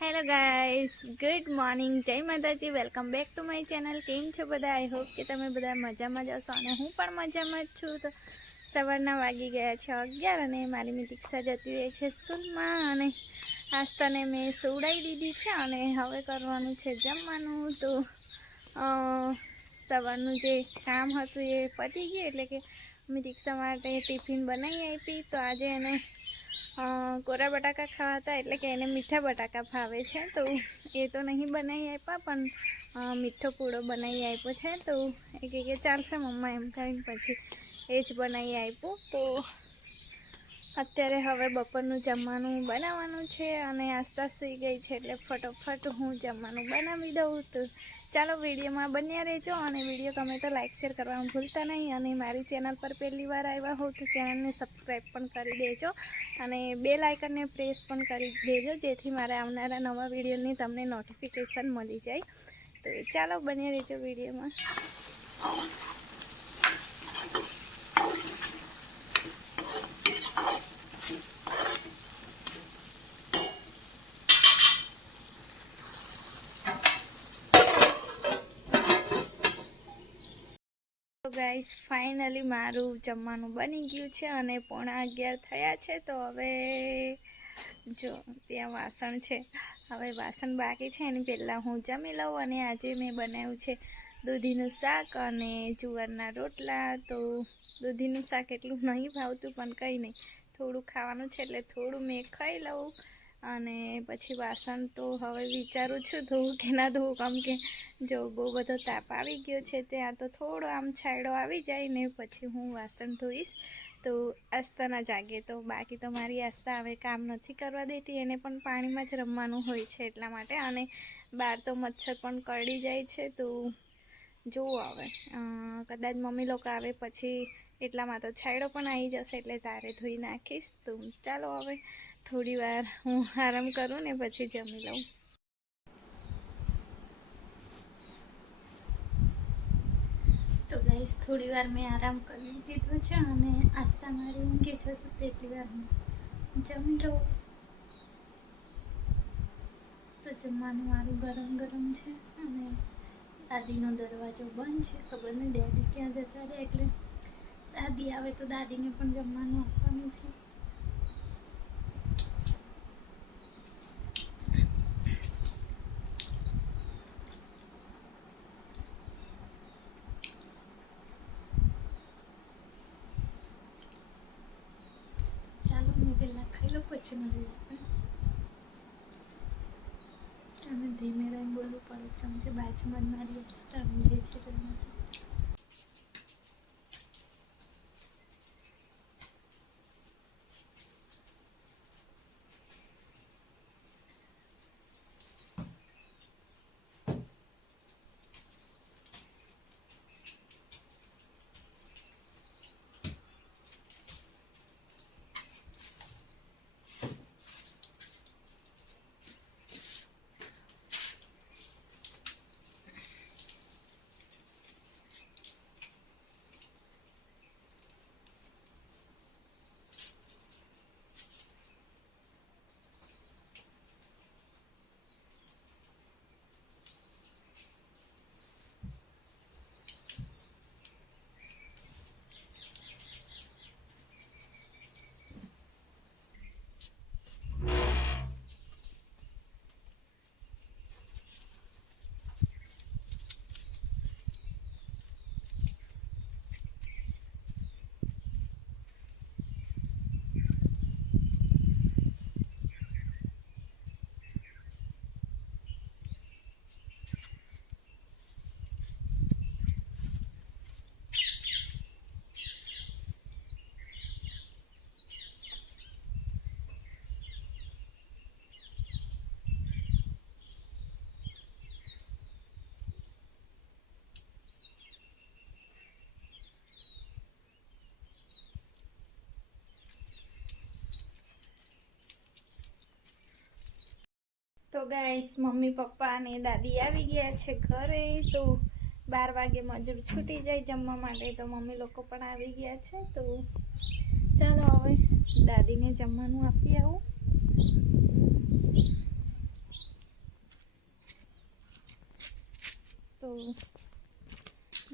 Hello guys, good morning, જય માતાજી. Welcome back to my channel. કેમ છો બધા? આઈ હોપ કે તમે બધા મજામાં જ હશો અને હું પણ મજામાં જ છું. તો સવારના વાગી ગયા છે 11 અને મારી દીક્ષા જતી રહી છે સ્કૂલમાં અને આસ્તાને મેં સુવડાવી દીધી છે અને હવે કરવાનું છે જમવાનું. તો સવારનું જે કામ હતું એ પતી ગયું, એટલે કે મેં દીક્ષા માટે ટિફિન બનાવી આપી. તો આજે એને કોરા બટાકા ખાવા હતા, એટલે કે એને મીઠા બટાકા ભાવે છે. તો એ તો નહીં બનાવી આપ્યા, પણ મીઠો પૂડો બનાવી આપ્યો છે. તો એ કે ચાલશે મમ્મા એમ કરીને પછી એ જ બનાવી આપ્યું. તો અત્યારે હવે બપોરનું જમવાનું બનાવવાનું છે અને આસ્તા સૂઈ ગઈ છે, એટલે ફટોફટ હું જમવાનું બનાવી દઉં. તો ચાલો વિડીયોમાં બન્યા રહેજો અને વિડીયો ગમે તો લાઇક શેર કરવાનું ભૂલતા નહીં. અને મારી ચેનલ પર પહેલી વાર આવ્યા હોવ તો ચેનલને સબસ્ક્રાઈબ પણ કરી દેજો અને બેલ આઇકનને પ્રેસ પણ કરી દેજો, જેથી મારા આવનારા નવા વિડીયોની તમને નોટિફિકેશન મળી જાય. તો ચાલો બન્યા રહેજો વિડીયોમાં. તો ગાઈસ, ફાઇનલી મારું જમવાનું બની ગયું છે અને 11:15 થયા છે. તો હવે જો ત્યાં વાસણ છે, હવે વાસણ બાકી છે, એની પહેલાં હું જમી લઉં. અને આજે મેં બનાવ્યું છે દૂધીનું શાક અને જુવારના રોટલા. તો દૂધીનું શાક એટલું નહીં ભાવતું, પણ કંઈ નહીં, થોડું ખાવાનું છે એટલે થોડું મેં ખાઈ લઉં. અને પછી વાસણ તો હવે વિચારું છું ધોવું કે ના ધોવું, કેમ કે જો બહુ બધો તાપ આવી ગયો છે. ત્યાં તો થોડો આમ છાંયડો આવી જાય ને પછી હું વાસણ ધોઈશ. તો આસ્તા ના જાગે, તો બાકી તો મારી આસ્તા હવે કામ નથી કરવા દેતી, એને પણ પાણીમાં જ રમવાનું હોય છે એટલા માટે. અને બહાર તો મચ્છર પણ કરડી જાય છે. તો જોવું હવે, કદાચ મમ્મી લોકો આવે પછી એટલામાં તો છાંયડો પણ આવી જશે, એટલે તારે ધોઈ નાખીશ. તો ચાલો હવે થોડી વાર હું આરામ કરું ને પછી જમી લઉં. તો ગાઈસ, થોડી વાર મેં આરામ કરી લીધો છે અને આસ્તા મારી ઊંઘી છે, તો તેટલી વાર હું જમી લઉં. તો જમવાનું મારું ગરમ ગરમ છે અને દાદીનો દરવાજો બંધ છે. ખબર નહીં દાદી ક્યાં જતા રહે, એટલે દાદી આવે તો દાદીને પણ જમવાનું આપવાનું છે. ચાલો મેં પહેલાં ખાઈ લઉં, પછી મળીએ આપણે. અને ધીમે રહીને બોલવું પડે, કેમ કે બાજુમાં મારી એક્સ્ટ્રા ઊંઘે છે. તો ગાઈસ, મમ્મી પપ્પા અને દાદી આવી ગયા છે ઘરે. તો 12 વાગે મજૂર છૂટી જાય જમવા માટે, તો મમ્મી લોકો પણ આવી ગયા છે. તો ચાલો હવે દાદીને જમવાનું આપી આવું.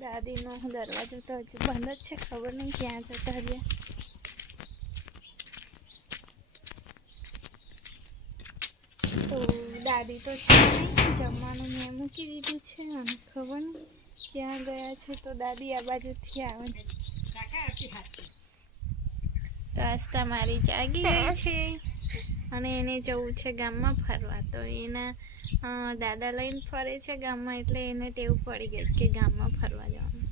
દાદીનો દરવાજો તો હજુ બંધ જ છે, ખબર નહીં ક્યાં જતા રહ્યા. તો દાદી તો છે નહીં, જમવાનું મેં મૂકી દીધું છે અને ખબર નહીં ક્યાં ગયા છે. તો દાદી આ બાજુથી આવે. તો આસ્તા મારી જાગી ગઈ છે અને એને જવું છે ગામમાં ફરવા. તો એના દાદા લઈને ફરે છે ગામમાં, એટલે એને ટેવ પડી ગઈ કે ગામમાં ફરવા જવાનું.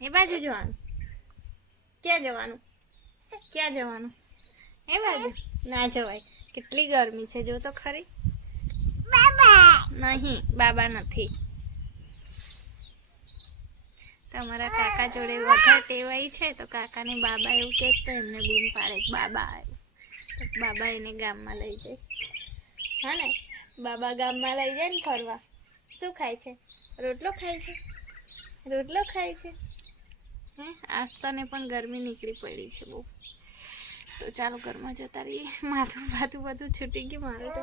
એ બાજુ જવાનું. ક્યાં જવાનું? ક્યાં જવાનું? એ બાજુ ના જવાય, કેટલી ગરમી છે જો તો ખરી. નહીં, બાબા નથી. તમારા કાકા જોડે વધારે ટેવાઈ છે, તો કાકાને બાબા એવું કહે તો એમને બૂમ પાડે બાબા આવ્યું. તો બાબા એને ગામમાં લઈ જાય. હા ને, બાબા ગામમાં લઈ જાય ને ફરવા. શું ખાય છે? રોટલો ખાય છે. રોટલો ખાય છે. આસ્તાને પણ ગરમી નીકળી પડી છે બહુ. તો ચાલો ઘરમાં જતા રહીએ. માથું બધું છૂટી ગયું મારું તો.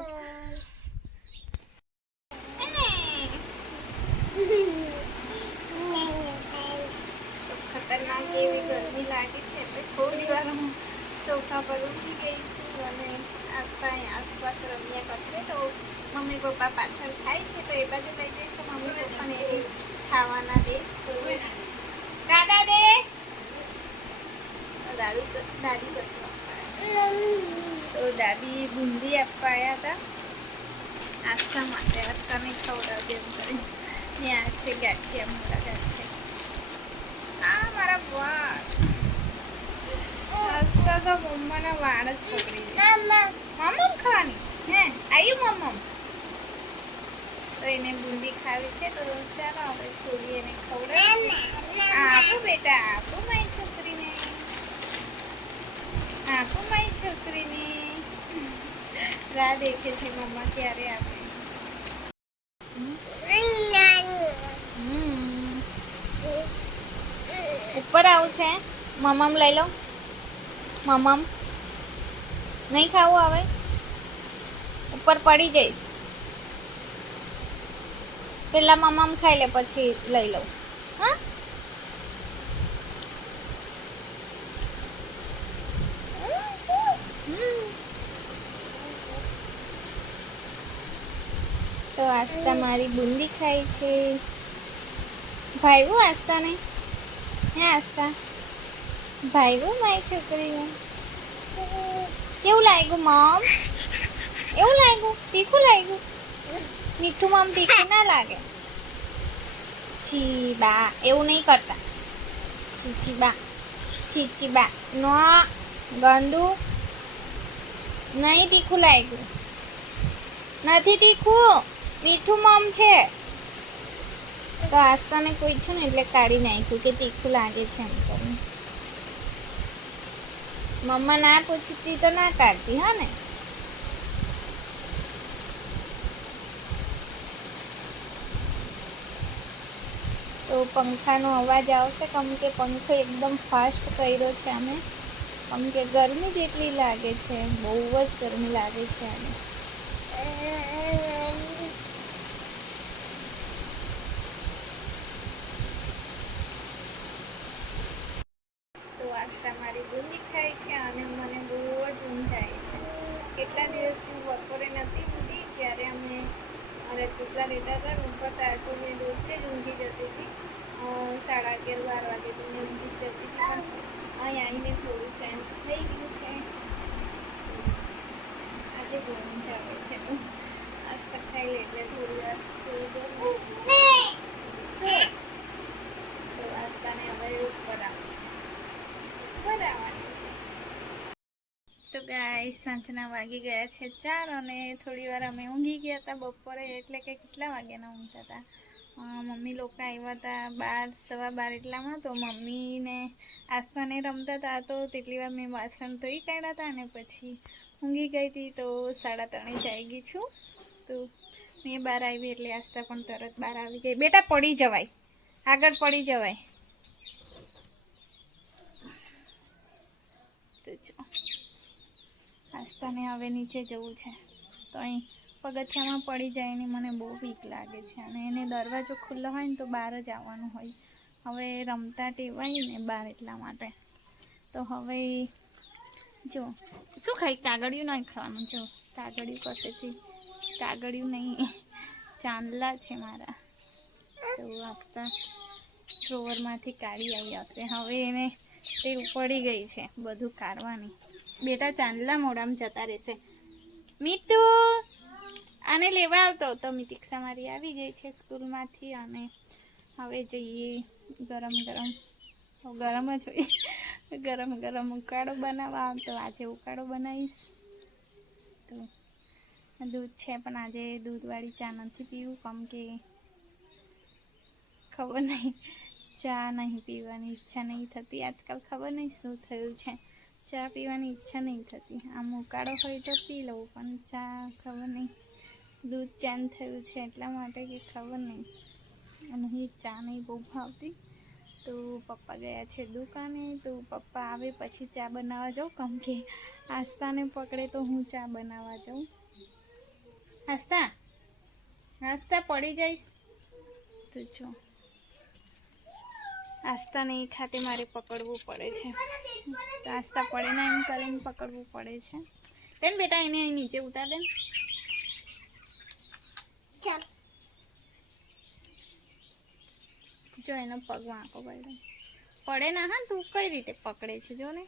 ખતરનાક એવી ગરમી લાગે છે, એટલે થોડી વાર હું સોફા પર ઊભી ગઈ છું અને આસ્તા અહીં આસપાસ રમ્યા કરશે. તો મમ્મી પપ્પા પાછળ ખાય છે, તો એ બાજુ લઈ જઈશ તો મમ્મી પપ્પાને એ ખાવાના દે. તો દાદા દે, દાદી કશું આપવા. તો દાદી બુંદી આપવા આવ્યા હતા આસ્થા માટે. આસ્થાને ખવડાવજે એમ કરીને. ત્યાં છે ગાંઠિયા, મોટા ગાંઠિયા. આ મારા વાળ. આસ્તા તો મમ્માના વાળ જ પકડી જાય. મમ્મ ખાવાની હે? આવ્યું મમ્મ? તો એને બુંદી ખાવી છે, તો ચાલો આપણે થોડી એને ખવડાવીએ. આપો બેટા, આપો મારી છોકરીને, આપો મારી છોકરીને. રાહ દેખે છે મમ્મા ક્યારે આપે. ઉપર આવું છે? મમ્મ લઈ લો. મમ્મ નહીં ખાવું આવે? ઉપર પડી જઈશ. પેલા મમ્મ ખાઈ લે, પછી લઈ લઉં. હા, તો આસ્તા મારી બુંદી ખાય છે. ભાઈવું આસ્તાને? હે આસ્તા, ભાઈવું મારી છોકરીને? કેવું લાગ્યું મમ? એવું લાગ્યું? તીખું લાગ્યું? મીઠું મમ તીખું ના લાગે. ચીબા એવું નહીં કરતા. ચીચીબા નો, ગંદુ નહીં. તીખું લાગ્યું? નથી તીખું, મીઠું મમ છે. તો આસ્તાને પૂછ્યું ને એટલે કાઢી નાખ્યું કે તીખું લાગે છે એમ કરીને. મમ્મા ના પૂછતી તો ના કાઢતી. હા ને. તો પંખાનો અવાજ આવશે, કેમ કે પંખો એકદમ ફાસ્ટ કર્યો છે અમે, કેમ કે ગરમી જેટલી લાગે છે, બહુ જ ગરમી લાગે છે આને. તો આસ્તા મારી બુંદી ખાય છે અને મને બહુ જ ઊંઘ આવે છે. કેટલા દિવસથી હું બપોરે નથી ઊંઘી. જ્યારે અમે મારે ટુકડા રહેતા હતા રૂમ પર, ત્યારે તો મેં રોજે જ ઊંઘી જતી હતી. 11:30-12 વાગે તો મેં ઊંઘી જ જતી હતી. પણ અહીં આવીને થોડું ચેન્જ થઈ ગયું છે. આજે બહુ ઊંઘ આવે છે. તો આસ્તા ખાઈ લે એટલે થોડી વાર સુઈ જવું. તો આસ્તાને હવે ઉપર આવું છે. તો ગાઈસ, સાંજના વાગી ગયા છે 4 અને થોડી વાર અમે ઊંઘી ગયા હતા બપોરે. એટલે કે કેટલા વાગ્યાના ઊંઘતા હતા? મમ્મી લોકો આવ્યા હતા 12-12 એટલામાં. તો મમ્મીને આસ્તાને રમતા હતા, તો તેટલી વાર મેં વાસણ ધોઈ કાઢ્યા હતા અને પછી ઊંઘી ગઈ હતી. તો 3:30 જાગી છું. તો મેં બહાર આવી એટલે આસ્તા પણ તરત બહાર આવી ગઈ. બેટા પડી જવાય, આગળ પડી જવાય. તો જો આસ્તાને હવે નીચે જવું છે, તો અહીં પગથિયામાં પડી જાય ને મને બહુ બીક લાગે છે અને એને દરવાજો ખુલ્લો હોય ને તો બહાર જ આવવાનું હોય. હવે રમતા ટેવાય ને બહાર એટલા માટે. તો હવે જો શું ખાઈ કાગળિયું નહીં ખાવાનું. જો કાગળિયું પાસેથી કાગળિયું નહીં ચાંદલા છે મારા. તો આસ્તા ડ્રોવરમાંથી કાઢી આવી હશે. હવે એને તે પડી ગઈ છે બધું કાઢવાની. બેટા ચાંદલા મોઢામાં જતા રહેશે. મીતુ આને લેવા આવતો તો મિતિક્ષા મારી આવી ગઈ છે સ્કૂલમાંથી અને હવે જઈએ ગરમ જ હોય ગરમ ઉકાળો બનાવવા. તો આજે ઉકાળો બનાવીશ. તો દૂધ છે પણ આજે દૂધવાળી ચા નથી પીવું કેમ કે ખબર નહીં ચા નહીં પીવાની ઈચ્છા નહીં થતી. આજકાલ ખબર નહીં શું થયું છે, ચા પીવાની ઈચ્છા નહીં થતી. આમ ઉકાળો હોય તો પી લઉં પણ ચા ખબર નહીં દૂધ ચેન્જ થયું છે એટલા માટે કે ખબર નહીં. અને ચા નહીં બહુ ભાવતી. તો પપ્પા ગયા છે દુકાને. તો પપ્પા આવે પછી ચા બનાવવા જાઉં કેમ કે આસ્તાને પકડે તો હું ચા બનાવવા જાઉં. આસ્તા પડી જઈશ. તો જો આસ્તાને એ ખાતે મારે પકડવું પડે છે. તો આસ્તા પડે ને એમ કરીને પકડવું પડે છે. તેમ બેટા એને અહીં નીચે ઉતાર દે. ચાલો જો એનો પગ વાંકો પડે ના. હા તું કઈ રીતે પકડે છે જો ને.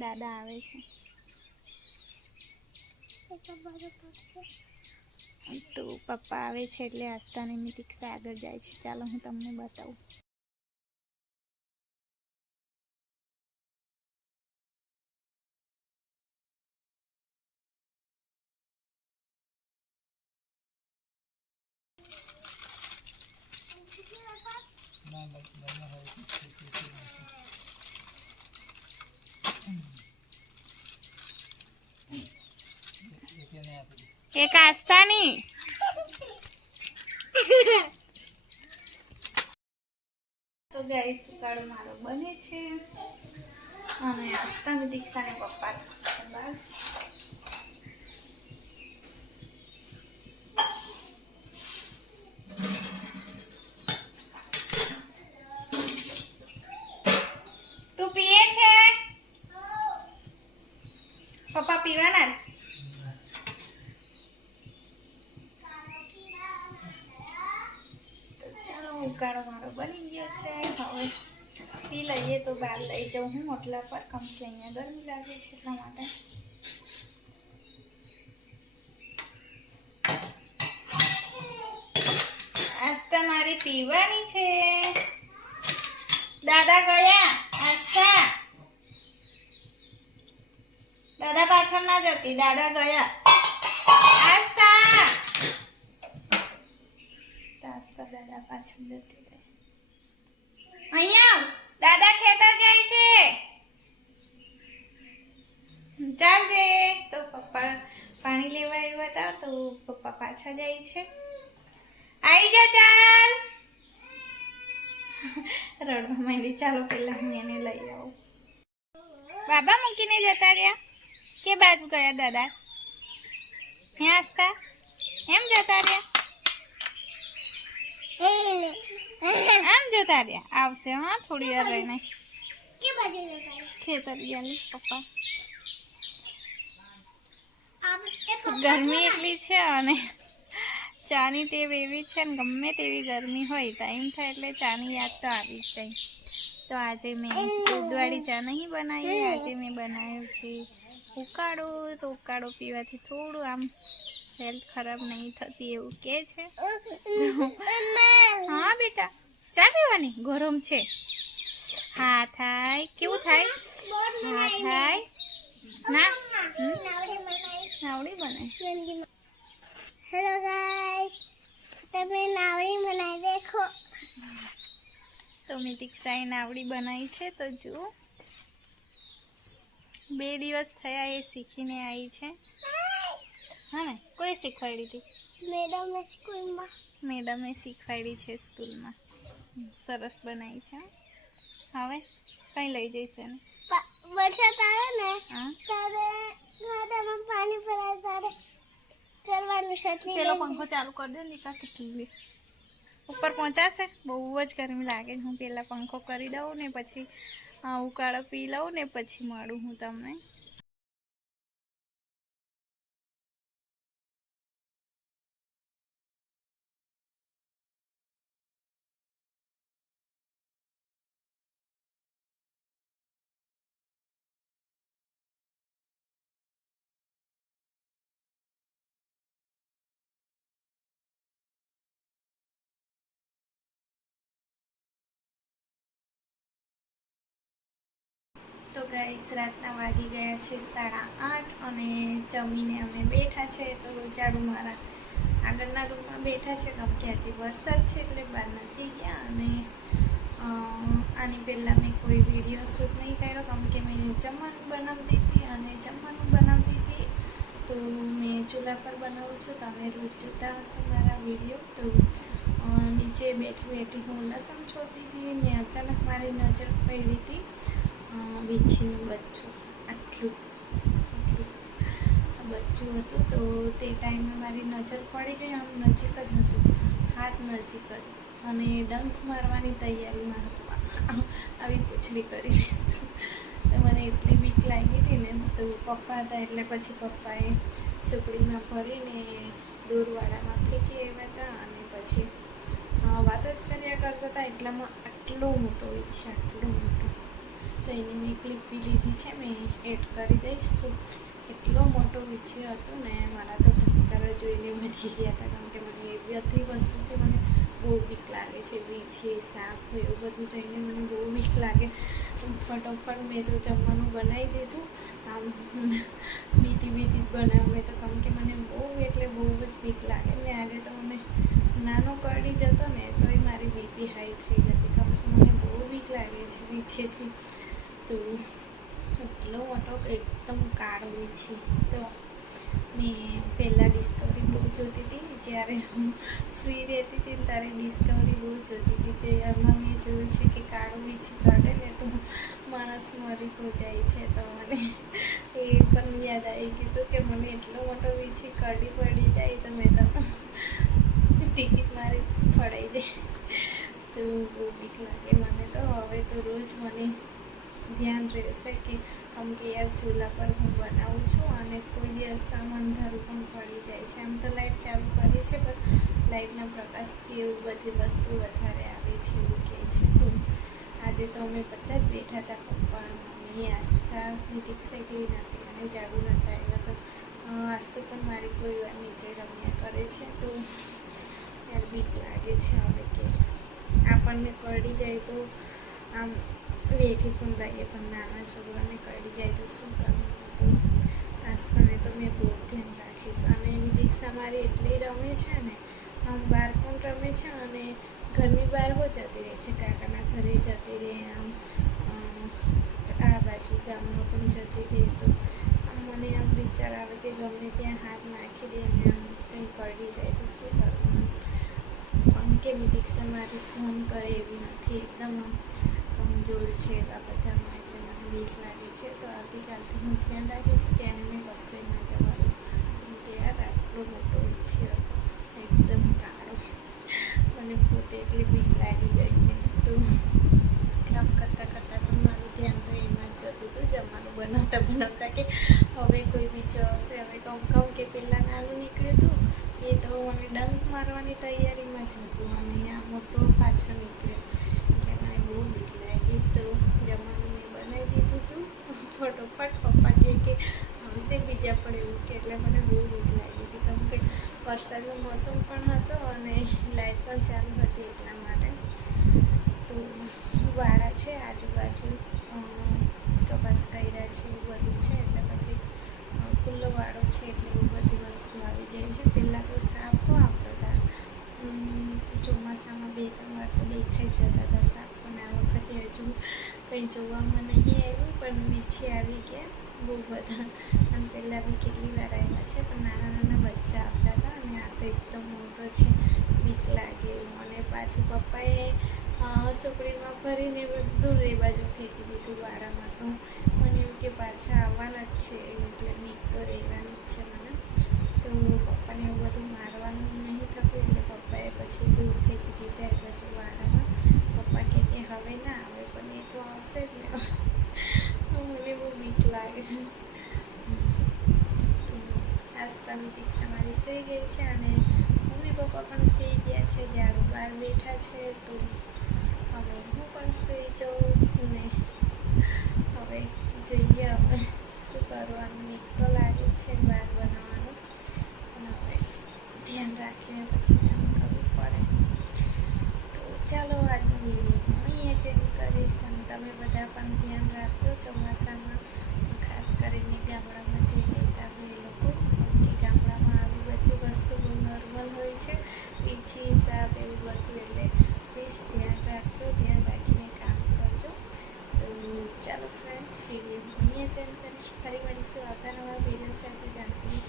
દાદા આવે છે તો પપ્પા આવે છે એટલે આસ્તાને મિતિક્ષા આગળ જાય છે. ચાલો હું તમને બતાવું. એક આસ્તાની તો ગાઈસ ઉકાળો મારો બને છે અને આસ્તાની દીક્ષાને પપ્પા બહાર. તું પીએ છે પપ્પા પીવાના. ઉકાળો મારો બની ગયો છે. હવે પી લઈએ તો બહાર લઈ જાઉં હું ઓટલા પર કેમ કે અહીંયા ગરમી લાગે છે એટલા માટે. આસ્તા મારી પીવાની છે. દાદા ગયા. આસ્તા દાદા પાછળ ના જતી. દાદા ગયા. આસ્તા દાદા પાછળ જતી રહે. અહીંયા દાદા ખેતર જાય છે. ચાલજે. તો પપ્પા પાણી લેવા આવ્યા હતા તો પપ્પા પાછા જાય છે. આવી જા ચાલ. રડવા માંડી. ચાલો પેલા હું એને લઈ આવું. બાબા મૂકીને જતા રહ્યા કે બાજુ ગયા દાદા? હે આસ્તા એમ જતા રહ્યા? આમ જતા રહ્યા. આવશે હા થોડી વાર રહીને. ખેતર ગયા પપ્પા. ગરમી એટલી છે અને ચાની ટેવ એવી છે ને ગમે તેવી ગરમી હોય ટાઈમ થાય એટલે ચાની યાદ તો આવી જ જાય. તો આજે મેં દૂધવાળી ચા નહીં બનાવી. આજે મેં બનાવ્યું છે ઉકાળો. તો ઉકાળો પીવાથી થોડું આમ હેલ્થ ખરાબ નહીં થતી એવું કે છે. હા બેટા ચા પીવાની ગરમ છે. હા થાય કેવું થાય? હા થાય ના નાવડી બને. હેલો ગાઈસ, તમે નાવડી બનાવી દેખો. તો મિતિક્ષાએ નાવડી બનાવી છે. તો જુઓ 2 દિવસ થયા એ શીખીને આવી છે. હા ને કોઈ શીખવાડી હતી? મેડમે શીખવાડી છે સ્કૂલમાં. સરસ બનાવી છે. હવે કઈ લઈ જઈશ એને? વરસાદ આવે ને ત્યારે ખાડામાં પાણી ભરાય ત્યારે બી છત્રી પેલો લઈને પંખો ચાલુ કરી દે ને કાં કેટલી ઉપર પહોંચાશે. બહુ જ ગરમી લાગે છે. હું પહેલાં પંખો કરી દઉં ને પછી ઉકાળો પી લઉં ને પછી મળું હું તમને. તો ગાઈસ રાતના વાગી ગયા છે 8:30 અને જમીને અમે બેઠા છે. તો ઝાડુ મારા આગળના રૂમમાં બેઠા છે કેમ કે આજે વરસાદ છે એટલે બહાર નથી ગયા. અને આની પહેલાં મેં કોઈ વિડીયો શૂટ નહીં કર્યો કેમ કે મેં જમવાનું બનાવતી હતી. તો મેં ચૂલા પર બનાવું છું. તમે રોજ જોતા હશો મારા વિડીયો. તો નીચે બેઠી હું લસણ છોડતી હતી ને અચાનક મારી નજર પડી હતી વીછીનું બચ્ચું. આટલું બચ્ચું હતું. તો તે ટાઈમે મારી નજર પડી ગઈ. આમ નજીક જ હતું, હાથ નજીક જ, અને ડંખ મારવાની તૈયારીમાં હતું. આવી પૂછડી કરી હતી. તો મને એટલી બીક લાગી હતી ને. તો પપ્પા હતા એટલે પછી પપ્પાએ સુપડીમાં ભરીને દૂરવાળામાં ફેંકી આવ્યા હતા. અને પછી વાતો જ કર્યા કરતા હતા. એટલામાં આટલો મોટો છે, આટલો મોટો. તો એની મેં ક્લિપ બી લીધી છે, મેં એડ કરી દઈશ. તો એટલો મોટો વીછે હતો ને મારા તો ધક્કર જોઈને વધી ગયા હતા. કારણ કે મને એ બધી વસ્તુથી મને બહુ બીક લાગે છે. વીછે, સાપ હોય એવું બધું જોઈને મને બહુ બીક લાગે. ફટોફટ મેં તો જમવાનું બનાવી દીધું. આમ બીતી બનાવ્યું મેં તો, કેમ કે મને બહુ એટલે બહુ જ બીક લાગે ને. આજે તો મને નાનો કરડી જતો ને તો એ મારી બીપી હાઈ થઈ જતી. કેમ કે મને બહુ બીક લાગે છે વીછેથી. તો એટલો મોટો એકદમ કાળો વીછે. તો મેં પહેલાં ડિસ્કવરી બહુ જોતી હતી. જ્યારે હું ફ્રી રહેતી હતી ને ત્યારે ડિસ્કવરી બહુ જોતી હતી. તે એમાં મેં જોયું છે કે કાળો વીછે કાઢે ને તો માણસ મરી જાય છે. તો મને એ પણ યાદ આવી ગયું કે મને એટલો મોટો વીછે કરડી પડી જાય તો મેં તો ટિકિટ મારી પડાઈ જાય. તો બહુ બીક લાગે મને તો. હવે તો રોજ મને ધ્યાન રહેશે કે કેમ કે યાર ચૂલા પર હું બનાવું છું અને કોઈ દિવસ આમ અંધારું પણ પડી જાય છે. આમ તો લાઇટ ચાલુ કરીએ છે પણ લાઇટના પ્રકાશથી એવું બધી વસ્તુ વધારે આવે છે એવું કહે છે. તો આજે તો અમે બધા જ બેઠા હતા, પપ્પા, મમ્મી, આસ્થા, દીક્ષા એકલી નથી અને ઝાડુ નહોતા આવ્યા. તો આસ્થા પણ મારી કોઈ વાર નીચે રમ્યા કરે છે. તો યાર બીક લાગે છે હવે કે આપણને કરડી જાય તો આમ વેઠી પણ લાગે, પણ નાના છોકરાને કરડી જાય તો શું કરવું. તો આસ્થાને તો મેં બહુ ધ્યાન રાખીશ. અને એની દીક્ષા મારી એટલી રમે છે ને, આમ બહાર પણ રમે છે અને ઘરની બહાર હો જતી રહે છે, કાકાના ઘરે જતી રહે, આમ આ બાજુ ગામમાં પણ જતી રહે. તો આમ મને આમ વિચાર આવે કે ગમે ત્યાં હાથ નાખી દે અને આમ કંઈ કરડી જાય તો શું કરવું. પણ કે દીક્ષા મારી સહન કરે એવી નથી, એકદમ કમજોર છે એવા બધામાં. એટલે મને બીક લાગે છે. તો આવતીકાલથી હું ધ્યાન રાખીશ કે એને મેં કશે ના જવા દઉં. કેમ કે યાર આટલો મોટો વીછે હતો, એકદમ કાળો. મને પોતે એટલી બીક લાગી ગઈ ને. તો કામ કરતાં પણ મારું ધ્યાન તો એમાં જ જતું હતું, જમવાનું બનાવતા કે હવે કોઈ બીજો હશે. હવે કહું કે પહેલાં નાનું નીકળ્યું હતું એ તો મને ડંક મારવાની તૈયારીમાં જ હતું અને આ મોટો પાછો નીકળ્યો. એટલે મને બહુ બીક લાગી. તો જમવાનું મેં બનાવી દીધું હતું ફટોફટ. પપ્પા કહે કે આવશે બીજા પણ એવું કે, એટલે મને બહુ બીક લાગી હતી. કેમ કે વરસાદનો મોસમ પણ હતો અને લાઇટ પણ ચાલુ હતી એટલા માટે. તો વાડા છે આજુબાજુ, કપાસ કર્યા છે એવું બધું છે. એટલે પછી ખુલ્લો વાડો છે એટલે એવું બધી વસ્તુ આવી જાય છે. પહેલાં તો સાપો આવતા હતા, ચોમાસામાં 2-3 વાર તો દેખાઈ જ જતા હતા સાપ. પણ આ વખતે હજુ કંઈ જોવામાં નહીં આવ્યું, પણ વીછે આવી ગયા બહુ બધા. અને પહેલાં બી કેટલી વાર આવ્યા છે પણ નાના બચ્ચા આવતા હતા. અને આ તો એકદમ મોટો છે, બીક લાગે એવું. અને પાછું પપ્પાએ સુપડીમાં ભરીને બધું એ બાજુ ફેંકી દીધું વાડામાં. તો મને એવું કે પાછા આવવાના જ છે એટલે બીક તો રહેવાની જ છે મને. તો પપ્પા પપ્પાને એવું બધું મારવાનું નહીં થતું એટલે પપ્પાએ પછી દૂર ફેંકી દીધા. પછી વાળામાં પપ્પા કહે કે હવે ના આવે, પણ એ તો આવશે જ ને. મને બહુ બીક લાગે. તો આજ તમે દીક્ષા મારી સૂઈ ગઈ છે અને મમ્મી પપ્પા પણ સૂઈ ગયા છે. ઝાડુ બહાર બેઠા છે. તો હવે હું પણ સૂઈ જાઉં ને હવે જોઈએ હવે શું કરવાનું. બીક તો લાગે જ છે બહાર બનાવવાનું, પણ હવે ધ્યાન રાખીને પછી કામ કરવું પડે. તો ચાલો આજનો વિડીયો અહીંયા જ એન્ડ કરીશ અને તમે બધા પણ ધ્યાન રાખજો ચોમાસામાં, ખાસ કરીને ગામડામાં જે રહેતા હોય એ લોકો. કે ગામડામાં આવી બધી વસ્તુ બહુ નોર્મલ હોય છે, પીછી સાપ એવું બધું. એટલે પ્લીઝ ધ્યાન રાખજો, ધ્યાન રાખીને કામ કરજો. તો ચાલો ફ્રેન્ડ્સ, વિડીયો અહીંયા જ એન્ડ કરીશ. ફરી મળીશું આવતા નવા વિડીયો સાથે. ત્યાં સુધી